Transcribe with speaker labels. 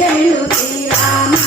Speaker 1: Jai Lutiram.